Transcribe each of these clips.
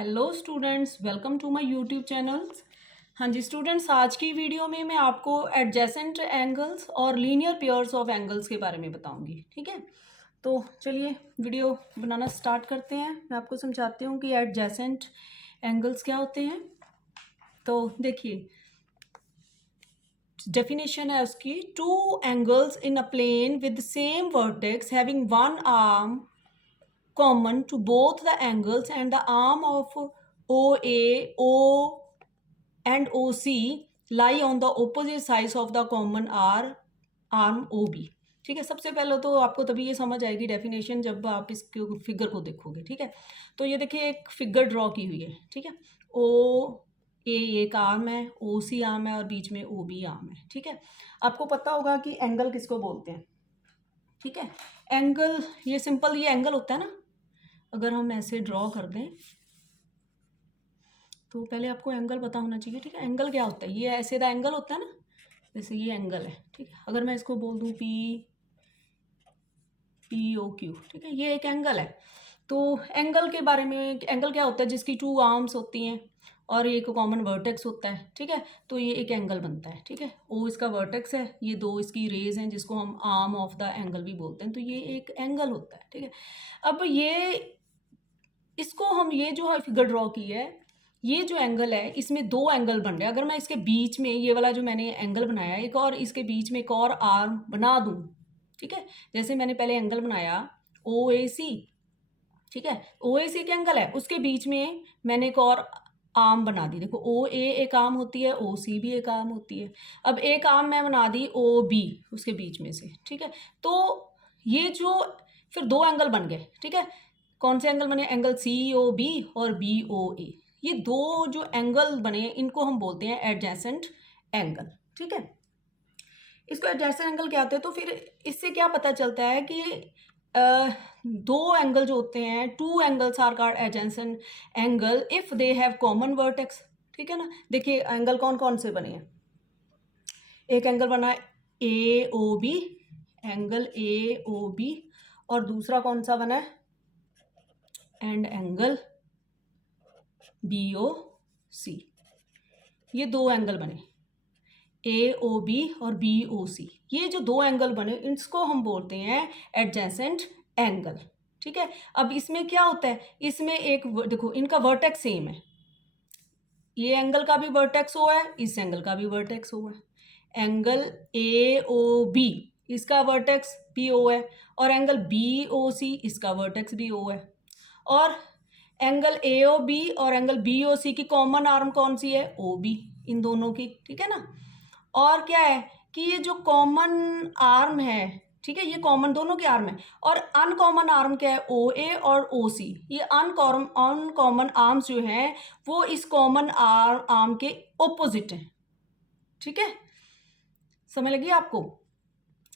Hello students, welcome to my YouTube channels. हाँ जी students, आज की वीडियो में मैं आपको एडजेसेंट एंगल्स और लीनियर पेयर्स ऑफ एंगल्स के बारे में बताऊंगी। ठीक है, तो चलिए वीडियो बनाना स्टार्ट करते हैं। मैं आपको समझाती हूँ कि एडजेसेंट एंगल्स क्या होते हैं। तो देखिए, डेफिनेशन है उसकी, two angles in a plane with same vertex having one arm common to both the angles and the arm of OA, O and OC lie on the opposite sides of the common arm OB। ठीक है, सबसे पहले तो आपको तभी ये समझ आएगी डेफिनेशन जब आप इस फिगर को देखोगे। ठीक है, तो ये देखिए एक फिगर ड्रॉ की हुई है। ठीक है, ओ ए एक आर्म है, ओ सी आर्म है और बीच में ओ बी आर्म है। ठीक है, आपको पता होगा कि एंगल किसको बोलते हैं। ठीक है, एंगल ये सिंपल ये एंगल होता है ना। अगर हम ऐसे ड्रॉ कर दें तो पहले आपको एंगल पता होना चाहिए। ठीक है, एंगल क्या होता है, ये ऐसे दा एंगल होता है ना, जैसे ये एंगल है। ठीक है, अगर मैं इसको बोल दूं पी पी ओ क्यू, ठीक है, ये एक एंगल है। तो एंगल के बारे में, एंगल क्या होता है, जिसकी टू आर्म्स होती हैं और एक कॉमन वर्टेक्स होता है। ठीक है, तो ये एक एंगल बनता है। ठीक है, ओ इसका वर्टेक्स है, ये दो इसकी रेज हैं जिसको हम आर्म ऑफ द एंगल भी बोलते हैं, तो ये एक एंगल होता है। ठीक है, अब ये इसको हम ये जो है फिगर ड्रॉ की है, ये जो एंगल है इसमें दो एंगल बन रहे हैं। अगर मैं इसके बीच में ये वाला जो मैंने एंगल बनाया है, एक और इसके बीच में एक और आर्म बना दूं। ठीक है, जैसे मैंने पहले एंगल बनाया ओ ए सी। ठीक है, ओ ए सी एक एंगल है, उसके बीच में मैंने एक और आर्म बना दी। देखो ओ ए एक आर्म होती है, ओ सी भी एक आर्म होती है। अब एक आर्म मैं बना दी ओ बी उसके बीच में से। ठीक है, तो ये जो फिर दो एंगल बन गए। ठीक है, कौन से एंगल बने, एंगल सी ओ बी और बी ओ ए। ये दो जो एंगल बने इनको हम बोलते हैं एडजेसेंट एंगल। ठीक है, इसको एडजेसेंट एंगल क्या होते हैं, तो फिर इससे क्या पता चलता है कि दो एंगल जो होते हैं, two angles are called adjacent angle if they have common vertex. ठीक है ना, देखिए एंगल कौन कौन से बने हैं। एक एंगल बना है A O B, angle A O B, और दूसरा कौन सा बना है, and angle B O C. ये दो एंगल बने ए ओ बी और बी ओ सी। ये जो दो एंगल बने इसको हम बोलते हैं एडजेसेंट एंगल। ठीक है, अब इसमें क्या होता है, इसमें एक देखो इनका वर्टेक्स सेम है, ये एंगल का भी वर्टेक्स ओ है, इस एंगल का भी वर्टेक्स ओ है। एंगल ए ओ बी इसका वर्टेक्स बी ओ है, और एंगल बी ओ सी इसका वर्टेक्स भी ओ है। और एंगल ए ओ बी और एंगल बी ओ सी की कॉमन आर्म कौन सी है, ओ बी, इन दोनों की। ठीक है ना, और क्या है कि ये जो कॉमन आर्म है, ठीक है, ये कॉमन दोनों के आर्म है, और अनकॉमन आर्म क्या है, ओ ए और ओ सी। ये अनकॉमन आर्म्स जो हैं वो इस कॉमन आर्म के ओपोजिट हैं। ठीक है, समझ लगी आपको।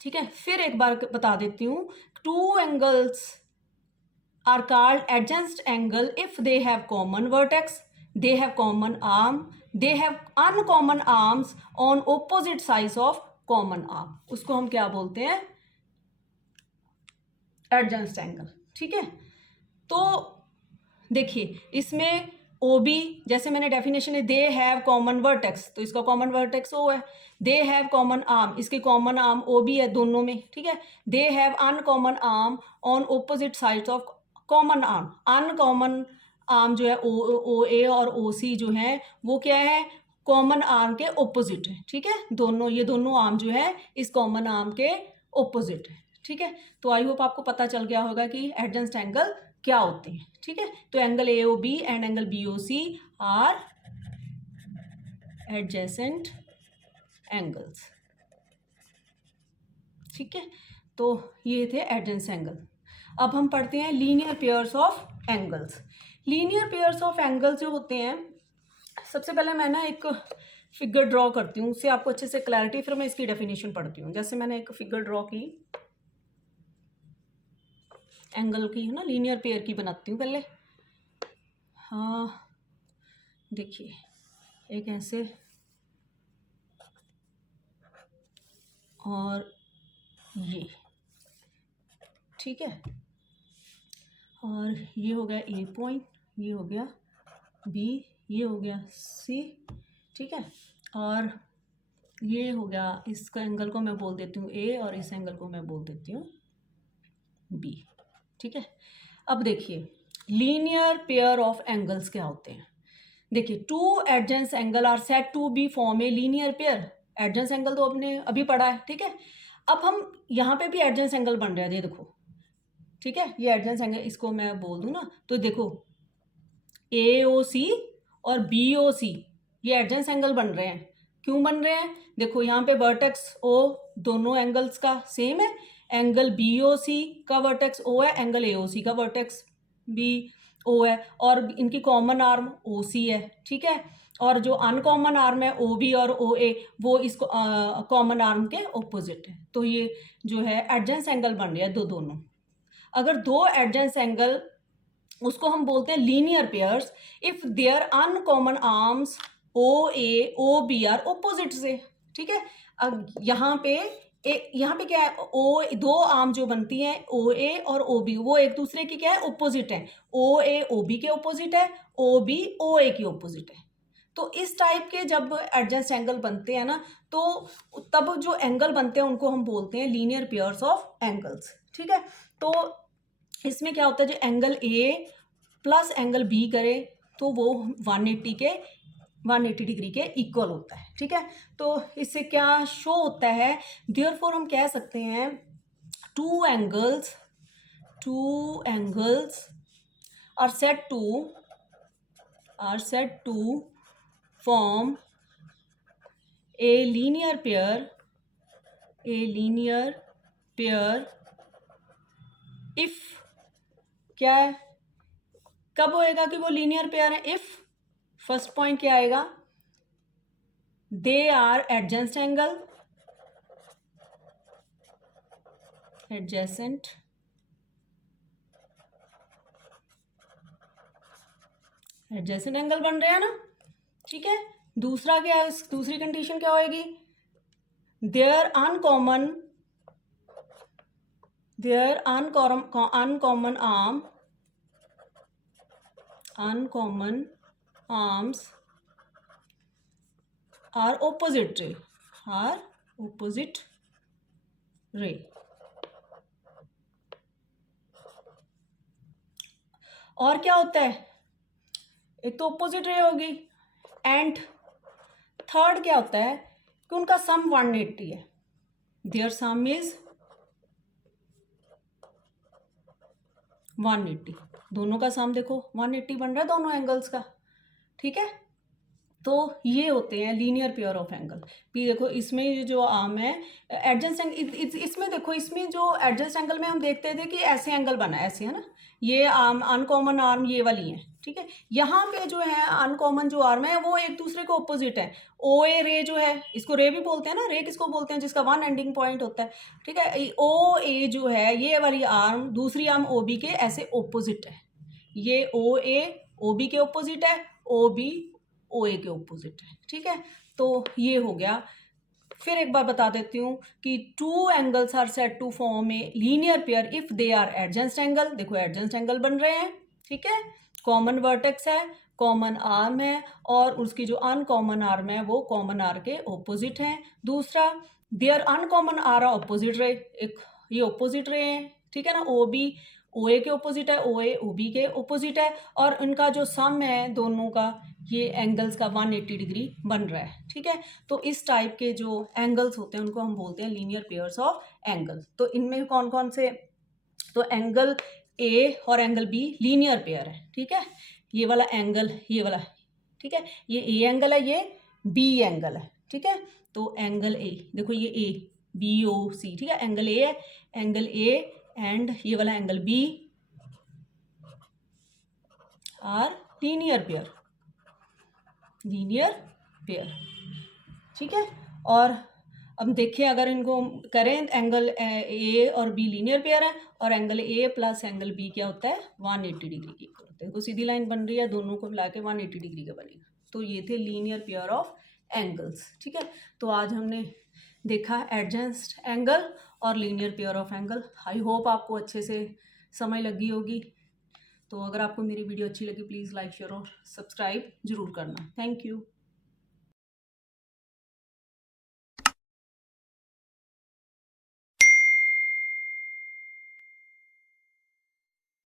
ठीक है, फिर एक बार बता देती हूँ, two angles are called adjacent angle if they have common vertex, they have common arm, they have uncommon arms on opposite sides of common arm। उसको हम क्या बोलते हैं, adjacent angle। ठीक है, तो देखिए इसमें ओ बी, जैसे मैंने डेफिनेशन है, दे हैव कॉमन वर्टेक्स, तो इसका कॉमन वर्टेक्स ओ है। दे हैव कॉमन आर्म, इसकी कॉमन आर्म ओ बी है दोनों में। ठीक है, they have uncommon arm on opposite sides of common arm. Uncommon arm जो है ओ ए और ओ सी जो है वो क्या है, कॉमन आर्म के ओपोजिट है। ठीक है, दोनों ये दोनों आर्म जो है इस कॉमन आर्म के ओपोजिट है। ठीक है, तो आई होप आपको पता चल गया होगा कि एडजेसेंट एंगल क्या होते हैं। ठीक है, तो angle A O B and angle B O C are adjacent angles. ठीक है, तो ये थे एडजेसेंट एंगल। अब हम पढ़ते हैं linear pairs of angles. Linear pairs of angles जो होते हैं, सबसे पहले मैं ना एक फिगर ड्रॉ करती हूँ, उससे आपको अच्छे से क्लैरिटी, फिर मैं इसकी डेफिनेशन पढ़ती हूँ। जैसे मैंने एक फिगर ड्रॉ की एंगल की, है ना, लीनियर पेयर की बनाती हूँ पहले। हाँ देखिए, एक ऐसे और ये, ठीक है, और ये हो गया ए पॉइंट, ये हो गया बी, ये हो गया सी, ठीक है, और ये हो गया, इसका एंगल को मैं बोल देती हूँ ए और इस एंगल को मैं बोल देती हूँ बी, ठीक है। अब देखिए लीनियर पेयर ऑफ एंगल्स क्या होते हैं। देखिए two adjacent angle are set to be form a linear pair. Adjacent angle तो आपने अभी पढ़ा है, ठीक है। अब हम यहाँ पे भी एडजेंस एंगल बन रहे हैं, ये देखो, ठीक है, ये एडजेंस एंगल, इसको मैं बोल दूँ ना, तो देखो AOC और BOC ये एडजेंस एंगल बन रहे हैं। क्यों बन रहे हैं? देखो यहाँ पे वर्टेक्स O दोनों एंगल्स का सेम है, एंगल BOC का वर्टेक्स O है, एंगल AOC का वर्टेक्स BO है, और इनकी कॉमन आर्म OC है, ठीक है। और जो अनकॉमन आर्म है OB और OA वो इस कॉमन आर्म के ऑपोजिट है। तो ये जो है एडजेंस एंगल बन रहे हैं दोनों। अगर दो एडजेंस एंगल, उसको हम बोलते हैं linear pairs if their uncommon arms OA OB are opposite से, ठीक है। अब यहाँ पे क्या है, दो आर्म जो बनती हैं OA और OB वो एक दूसरे की क्या है, ऑपोजिट है। OA OB के ऑपोजिट है, OB OA की ऑपोजिट है। तो इस टाइप के जब एडजेंट एंगल बनते हैं ना, तो तब जो एंगल बनते हैं उनको हम बोलते हैं लीनियर पेयर्स ऑफ एंगल्स, ठीक है। तो इसमें क्या होता है, जो angle A plus angle B करे तो वो 180 डिग्री के इक्वल होता है, ठीक है। तो इससे क्या शो होता है, देयरफॉर हम कह सकते हैं two angles are set to form a linear pair if, क्या है, कब होएगा कि वो लीनियर पेयर है, इफ फर्स्ट पॉइंट क्या आएगा, दे आर एडजेंट एंगल बन रहे हैं ना, ठीक है। दूसरा क्या है, दूसरी कंडीशन क्या होएगी, their uncommon arms are opposite ray, और क्या होता है, एक तो ऑपोजिट रे होगी, एंड थर्ड क्या होता है कि उनका सम 180 है, देयर सम इज 180, दोनों का सम देखो 180 बन रहा है दोनों एंगल्स का, ठीक है। तो ये होते हैं लीनियर पेयर ऑफ एंगल। भी देखो इसमें जो आर्म है एडजेंट एंगल, इसमें देखो, इसमें जो एडजेंट एंगल में हम देखते थे कि ऐसे एंगल बना है, ऐसे है ना, ये आर्म अनकॉमन आर्म ये वाली है, ठीक है। यहाँ पे जो है अनकॉमन जो आर्म है वो एक दूसरे को ऑपोजिट है। OA रे जो है, इसको रे भी बोलते हैं ना, रे किसको बोलते हैं, जिसका वन एंडिंग पॉइंट होता है, ठीक है। OA जो है ये वाली आर्म दूसरी आर्म OB के ऐसे ऑपोजिट है, ये OA OB के ऑपोजिट है, OB OA के ऑपोजिट है, ठीक है। तो ये हो गया। फिर एक बार बता देती हूँ कि two angles are set to form a linear pair if they are adjacent angle, देखो एडजेंट एंगल बन रहे हैं, ठीक है। कॉमन वर्टेक्स है, कॉमन आर्म है, और उसकी जो अनकॉमन आर्म है वो कॉमन आर के ऑपोजिट है। दूसरा, देयर अनकॉमन आर ऑपोजिट रे, एक ये ऑपोजिट रे हैं, ठीक है ना, OB OA के ऑपोजिट है, OA OB के ऑपोजिट है, और इनका जो सम है दोनों का, ये एंगल्स का 180 डिग्री बन रहा है, ठीक है। तो इस टाइप के जो एंगल्स होते हैं उनको हम बोलते हैं लीनियर पेयर्स ऑफ एंगल। तो इनमें कौन कौन से, तो एंगल A और एंगल B लीनियर पेयर है, ठीक है। ये वाला एंगल, ये वाला, ठीक है, ये A एंगल है, ये B एंगल है, ठीक है। तो एंगल A देखो, ये A BOC, ठीक है, एंगल A है, एंगल A एंड ये वाला angle B are linear pair, ठीक है। और अब देखिए अगर इनको करें, एंगल A और B लीनियर पेयर है, और angle A plus angle B क्या होता है, 180 डिग्री की होता है। देखो सीधी लाइन बन रही है, दोनों को मिला के 180 डिग्री का बनेगा। तो ये थे लीनियर पेयर ऑफ एंगल्स, ठीक है। तो आज हमने देखा एडजेंट एंगल और linear pair of angle. I hope आपको अच्छे से समझ लगी होगी। तो अगर आपको मेरी वीडियो अच्छी लगी प्लीज़ लाइक शेयर और सब्सक्राइब ज़रूर करना। Thank you.